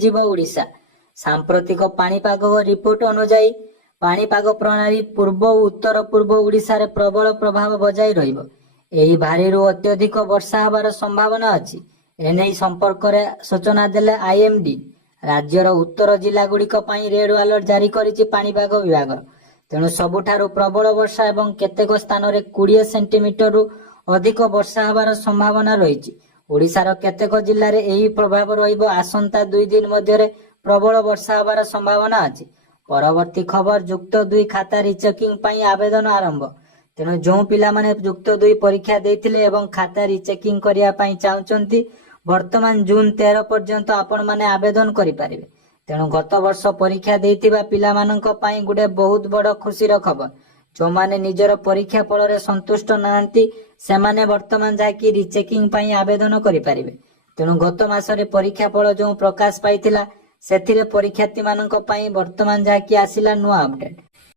ଯିବ ଓଡ଼ିଶା। ସାମ୍ପ୍ରତିକ ପାଣିପାଗ ରିପୋର୍ଟ ଅନୁଯାୟୀ ପାଣିପାଗ ପ୍ରଣାଳୀ ପୂର୍ବ ଓ ଉତ୍ତର ପୂର୍ବ ଓଡ଼ିଶାରେ ପ୍ରବଳ ପ୍ରଭାବ ବଜାୟ ରହିବ। ଏହି ଭାରୀରୁ ଅତ୍ୟଧିକ ବର୍ଷା ହେବାର ସମ୍ଭାବନା ଅଛି। ଏନେଇ ସମ୍ପର୍କରେ ସୂଚନା ଦେଲେ IMD। ରାଜ୍ୟର ଉତ୍ତର ଜିଲ୍ଲାଗୁଡ଼ିକ ପାଇଁ ରେଡ୍ ଆଲର୍ଟ ଜାରି କରିଛି ପାଣିପାଗ ବିଭାଗ। ତେଣୁ ସବୁଠାରୁ ପ୍ରବଳ ବର୍ଷା ଏବଂ କେତେକ ସ୍ଥାନରେ 20 ସେଣ୍ଟିମିଟରରୁ ଅଧିକ ବର୍ଷା ହେବାର ସମ୍ଭାବନା ରହିଛି। ଓଡ଼ିଶାର କେତେକ ଜିଲ୍ଲାରେ ଏହି ପ୍ରଭାବ ରହିବ। ଆସନ୍ତା 2 ଦିନ ମଧ୍ୟରେ ପ୍ରବଳ ବର୍ଷା ହେବାର ସମ୍ଭାବନା ଅଛି। ପରବର୍ତ୍ତୀ ଖବର, ଯୁକ୍ତ 2 ଖାତା ରିଚେକିଂ ପାଇଁ ଆବେଦନ ଆରମ୍ଭ। ତେଣୁ ଯେଉଁ ପିଲାମାନେ ଯୁକ୍ତ 2 ପରୀକ୍ଷା ଦେଇଥିଲେ ଏବଂ ଖାତା ରିଚେକିଂ କରିବା ପାଇଁ ଚାହୁଁଛନ୍ତି, ବର୍ତ୍ତମାନ ଜୁନ୍ 13 ପର୍ଯ୍ୟନ୍ତ ଆପଣମାନେ ଆବେଦନ କରିପାରିବେ। ତେଣୁ ଗତ ବର୍ଷ ପରୀକ୍ଷା ଦେଇଥିବା ପିଲାମାନଙ୍କ ପାଇଁ ଗୋଟେ ବହୁତ ବଡ଼ ଖୁସିର ଖବର। ଯେଉଁମାନେ ନିଜର ପରୀକ୍ଷା ଫଳରେ ସନ୍ତୁଷ୍ଟ ନାହାନ୍ତି, ସେମାନେ ବର୍ତ୍ତମାନ ଯାଇକି ରିଚେକିଂ ପାଇଁ ଆବେଦନ କରିପାରିବେ। ତେଣୁ ଗତ ମାସରେ ପରୀକ୍ଷା ଫଳ ଯେଉଁ ପ୍ରକାଶ ପାଇଥିଲା, ସେଥିରେ ପରୀକ୍ଷାର୍ଥୀମାନଙ୍କ ପାଇଁ ବର୍ତ୍ତମାନ ଯାହାକି ଆସିଲା ନୂଆ ଅପଡେଟ୍।